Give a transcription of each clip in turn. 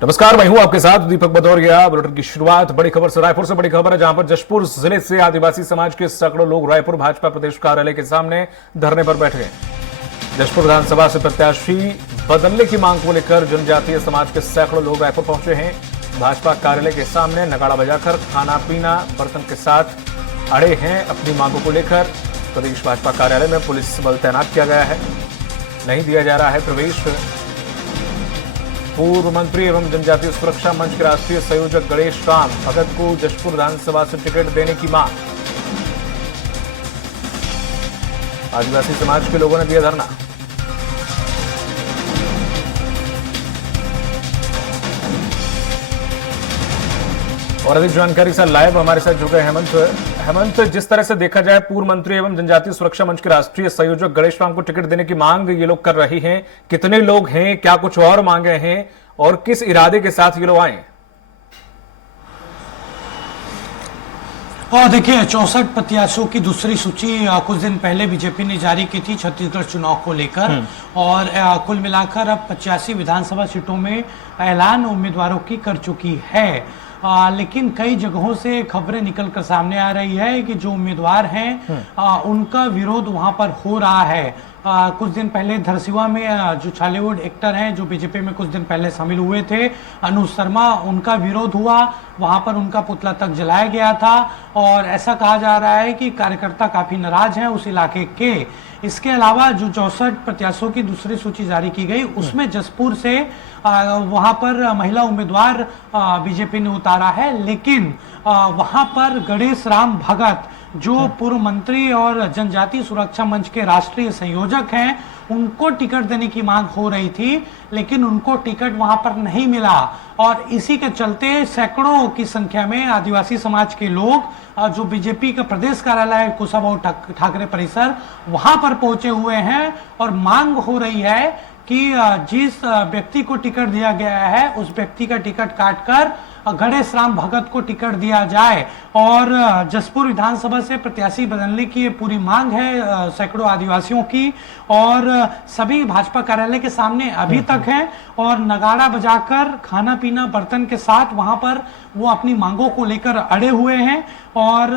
नमस्कार, मैं हूं आपके साथ दीपक भदौरिया। बुलेटिन की शुरुआत बड़ी खबर से, रायपुर से बड़ी खबर है, जहां पर जशपुर जिले से आदिवासी समाज के सैकड़ों लोग रायपुर भाजपा प्रदेश कार्यालय के सामने धरने पर बैठ गए। जशपुर विधानसभा से प्रत्याशी बदलने की मांग को लेकर जनजातीय समाज के सैकड़ों लोग रायपुर पहुंचे हैं। भाजपा कार्यालय के सामने नगाड़ा बजाकर खाना पीना बर्तन के साथ अड़े हैं अपनी मांगों को लेकर। प्रदेश भाजपा कार्यालय में पुलिस बल तैनात किया गया है, नहीं दिया जा रहा है प्रवेश। पूर्व मंत्री एवं जनजातीय सुरक्षा मंच के राष्ट्रीय संयोजक गणेश राम भगत को जशपुर विधानसभा से टिकट देने की मांग। आदिवासी समाज के लोगों ने दिया धरना। और अधिक जानकारी से लाइव हमारे साथ जुड़ गए हेमंत, जिस तरह से देखा जाए पूर्व मंत्री एवं जनजातीय सुरक्षा मंच के राष्ट्रीय संयोजक गणेश राम को टिकट देने की मांग ये लोग कर रहे हैं। कितने लोग हैं, क्या कुछ और मांगे हैं और किस इरादे के साथ ये लोग आए? और देखिए 64 प्रत्याशियों की दूसरी सूची कुछ दिन पहले बीजेपी ने जारी की थी छत्तीसगढ़ चुनाव को लेकर, और कुल मिलाकर अब 85 विधानसभा सीटों में ऐलान उम्मीदवारों की कर चुकी है। लेकिन कई जगहों से खबरें निकलकर सामने आ रही है कि जो उम्मीदवार हैं उनका विरोध वहां पर हो रहा है। कुछ दिन पहले धरसीवा में जो बॉलीवुड एक्टर हैं जो बीजेपी में कुछ दिन पहले शामिल हुए थे, अनुज शर्मा, उनका विरोध हुआ, वहां पर उनका पुतला तक जलाया गया था। और ऐसा कहा जा रहा है कि कार्यकर्ता काफी नाराज हैं उस इलाके के। इसके अलावा जो 64 प्रत्याशियों की दूसरी सूची जारी की गई उसमें जशपुर से वहां पर महिला उम्मीदवार बीजेपी ने उतारा है, लेकिन वहां पर गणेश राम भगत जो पूर्व मंत्री और जनजातीय सुरक्षा मंच के राष्ट्रीय संयोजक हैं, उनको टिकट देने की मांग हो रही थी, लेकिन उनको टिकट वहां पर नहीं मिला। और इसी के चलते सैकड़ों की संख्या में आदिवासी समाज के लोग जो बीजेपी का प्रदेश कार्यालय कुशाभाऊ ठाकरे परिसर वहां पर पहुंचे हुए हैं और मांग हो रही है कि जिस व्यक्ति को टिकट दिया गया है उस व्यक्ति का टिकट काटकर गणेश राम भगत को टिकट दिया जाए। और जशपुर विधानसभा से प्रत्याशी बदलने की ये पूरी मांग है सैकड़ों आदिवासियों की, और सभी भाजपा कार्यालय के सामने अभी तक हैं और नगाड़ा बजाकर खाना पीना बर्तन के साथ वहां पर वो अपनी मांगों को लेकर अड़े हुए हैं। और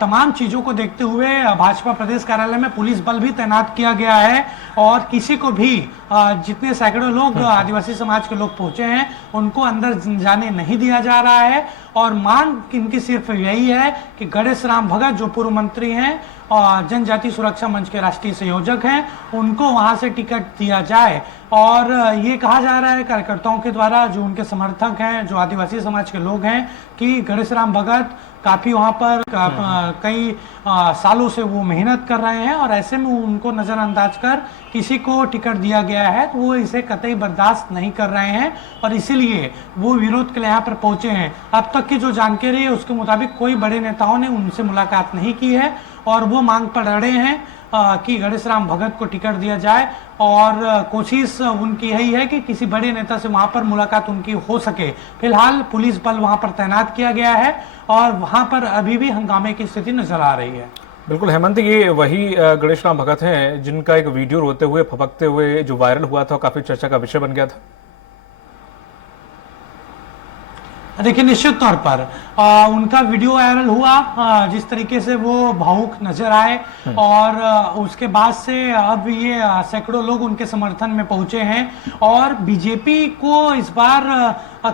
तमाम चीजों को देखते हुए भाजपा प्रदेश कार्यालय में पुलिस बल भी तैनात किया गया है, और किसी को भी जितने सैकड़ों लोग आदिवासी समाज के लोग पहुंचे हैं उनको अंदर जाने नहीं दिया जा रहा है। और मांग इनकी सिर्फ यही है कि गणेश राम भगत जो पूर्व मंत्री हैं और जनजातीय सुरक्षा मंच के राष्ट्रीय संयोजक हैं, उनको वहां से टिकट दिया जाए। और ये कहा जा रहा है कार्यकर्ताओं के द्वारा, जो उनके समर्थक हैं, जो आदिवासी समाज के लोग हैं, कि गणेश राम भगत काफी वहां पर कई सालों से वो मेहनत कर रहे हैं, और ऐसे में उनको नजरअंदाज कर किसी को टिकट दिया गया है तो वो इसे कतई बर्दाश्त नहीं कर रहे हैं, और इसीलिए वो विरोध के लिए यहाँ पर पहुंचे हैं। अब तक की जो जानकारी है उसके मुताबिक कोई बड़े नेताओं ने उनसे मुलाकात नहीं की है, और वो मांग पर अड़े हैं कि गणेश राम भगत को टिकट दिया जाए। और कोशिश उनकी यही है कि किसी बड़े नेता से वहां पर मुलाकात उनकी हो सके। फिलहाल पुलिस बल वहां पर तैनात किया गया है और वहां पर अभी भी हंगामे की स्थिति नजर आ रही है। बिल्कुल हेमंत, ये वही गणेश राम भगत हैं जिनका एक वीडियो रोते हुए फपकते हुए जो वायरल हुआ था, काफी चर्चा का विषय बन गया था। देखिए निश्चित तौर पर उनका वीडियो वायरल हुआ, जिस तरीके से वो भावुक नजर आए, और उसके बाद से अब ये सैकड़ों लोग उनके समर्थन में पहुंचे हैं। और बीजेपी को इस बार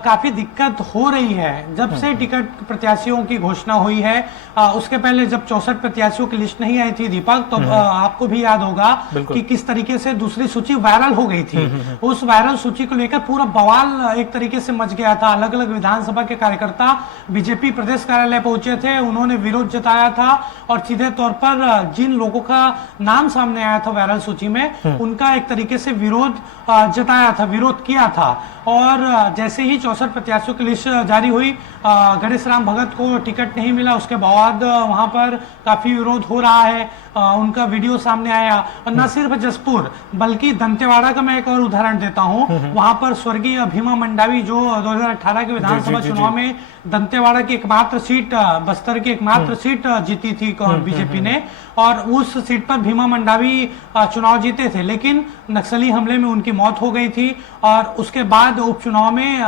काफी दिक्कत हो रही है जब से टिकट प्रत्याशियों की घोषणा हुई है। उसके पहले जब 64 प्रत्याशियों की लिस्ट नहीं आई थी दीपक, तो आपको भी याद होगा कि किस तरीके से दूसरी सूची वायरल हो गई थी। उस वायरल सूची को लेकर पूरा बवाल एक तरीके से मच गया था। अलग अलग विधानसभा के कार्यकर्ता बीजेपी प्रदेश कार्यालय पहुंचे थे, उन्होंने विरोध जताया था, और सीधे तौर पर जिन लोगों का नाम सामने आया था वायरल सूची में उनका एक तरीके से विरोध जताया था, विरोध किया था। और जैसे ही 64 प्रत्याशियों की लिस्ट जारी हुई, गणेश राम भगत को टिकट नहीं मिला, उसके बाद वहां पर काफी विरोध हो रहा है। उनका वीडियो सामने आया, और न सिर्फ जशपुर बल्कि दंतेवाड़ा का मैं एक और उदाहरण देता हूं। वहां पर स्वर्गीय भीमा मंडावी जो 2018 के विधानसभा विधानसभा चुनाव में दंतेवाड़ा की एकमात्र सीट, बस्तर की एकमात्र सीट जीती थी बीजेपी ने, और उस सीट पर भीमा मंडावी चुनाव जीते थे, लेकिन नक्सली हमले में उनकी मौत हो गई थी और उसके बाद उपचुनाव में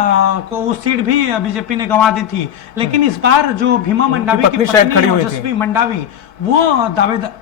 उस सीट भी बीजेपी ने गंवा दी थी। लेकिन इस बार जो भीमा मंडावी की पत्नी ओजस्वी मंडावी, वो दावेदार,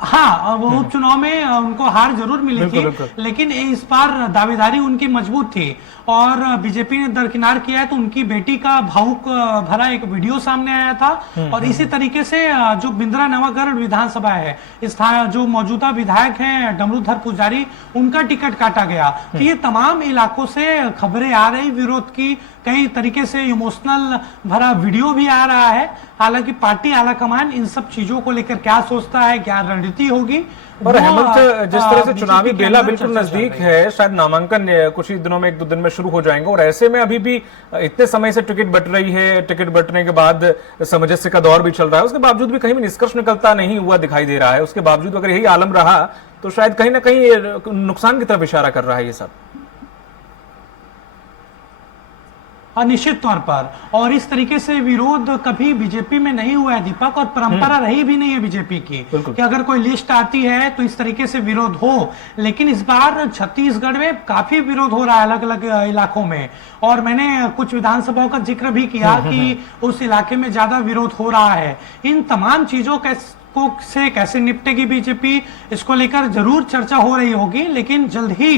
हाँ, वो उपचुनाव में उनको हार जरूर मिली थी, लेकिन इस बार दावेदारी उनकी मजबूत थी और बीजेपी ने दरकिनार किया है। तो उनकी बेटी का भावुक भरा एक वीडियो सामने आया था और इसी तरीके से जो बिंद्रा नवागढ़ विधानसभा है, इस जो मौजूदा विधायक हैं डमरूधर पुजारी, उनका टिकट काटा गया। तो ये तमाम इलाकों से खबरें आ रही विरोध की, कई तरीके से इमोशनल भरा वीडियो भी आ रहा है। हालांकि पार्टी आलाकमान इन सब चीजों को लेकर क्या सोचता है, क्या रणनीति होगी, और हेमंत, जिस तरह से चुनावी बेला बिल्कुल नजदीक है, शायद नामांकन कुछ ही दिनों में, 1-2 दिन में शुरू हो जाएंगे, और ऐसे में अभी भी इतने समय से टिकट बट रही है, टिकट बटने के बाद सामंजस्य का दौर भी चल रहा है, उसके बावजूद भी कहीं भी निष्कर्ष निकलता नहीं हुआ दिखाई दे रहा है। उसके बावजूद अगर यही आलम रहा तो शायद कहीं ना कहीं नुकसान की तरफ इशारा कर रहा है ये सब। निश्चित तौर पर, और इस तरीके से विरोध कभी बीजेपी में नहीं हुआ है दीपक, और परंपरा रही भी नहीं है बीजेपी की कि अगर कोई लिस्ट आती है तो इस तरीके से विरोध हो। लेकिन इस बार छत्तीसगढ़ में काफी विरोध हो रहा है अलग अलग इलाकों में, और मैंने कुछ विधानसभाओं का जिक्र भी किया कि उस इलाके में ज्यादा विरोध हो रहा है। इन तमाम चीजों से कैसे निपटेगी बीजेपी, इसको लेकर जरूर चर्चा हो रही होगी, लेकिन जल्द ही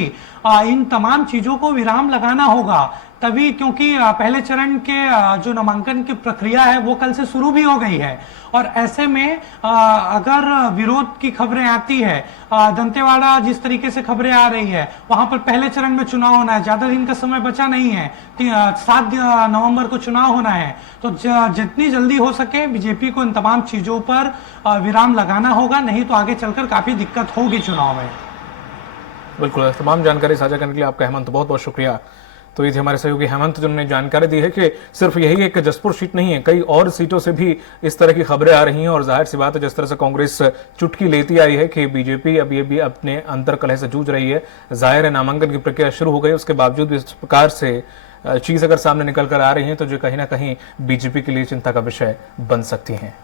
इन तमाम चीजों को विराम लगाना होगा तभी, क्योंकि पहले चरण के जो नामांकन की प्रक्रिया है वो कल से शुरू भी हो गई है। और ऐसे में अगर विरोध की खबरें आती है, दंतेवाड़ा जिस तरीके से खबरें आ रही है, वहां पर पहले चरण में चुनाव होना है, ज्यादा दिन का समय बचा नहीं है, 7 नवंबर को चुनाव होना है, तो जितनी जल्दी हो सके बीजेपी को इन तमाम चीजों पर विराम लगाना होगा, नहीं तो आगे चलकर काफी दिक्कत होगी चुनाव में। बिल्कुल, तमाम जानकारी साझा करने के लिए आपका हेमंत बहुत बहुत शुक्रिया। तो ये थे हमारे सहयोगी हेमंत, जिन्होंने जानकारी दी है कि सिर्फ यही एक जसपुर सीट नहीं है, कई और सीटों से भी इस तरह की खबरें आ रही हैं, और जाहिर सी बात है जिस तरह से कांग्रेस चुटकी लेती आई है कि बीजेपी अब ये भी अपने अंतर कलह से जूझ रही है, जाहिर है नामांकन की प्रक्रिया शुरू हो गई, उसके बावजूद भी इस प्रकार से चीज अगर सामने निकल कर आ रही है तो जो कहीं ना कहीं बीजेपी के लिए चिंता का विषय बन सकती है।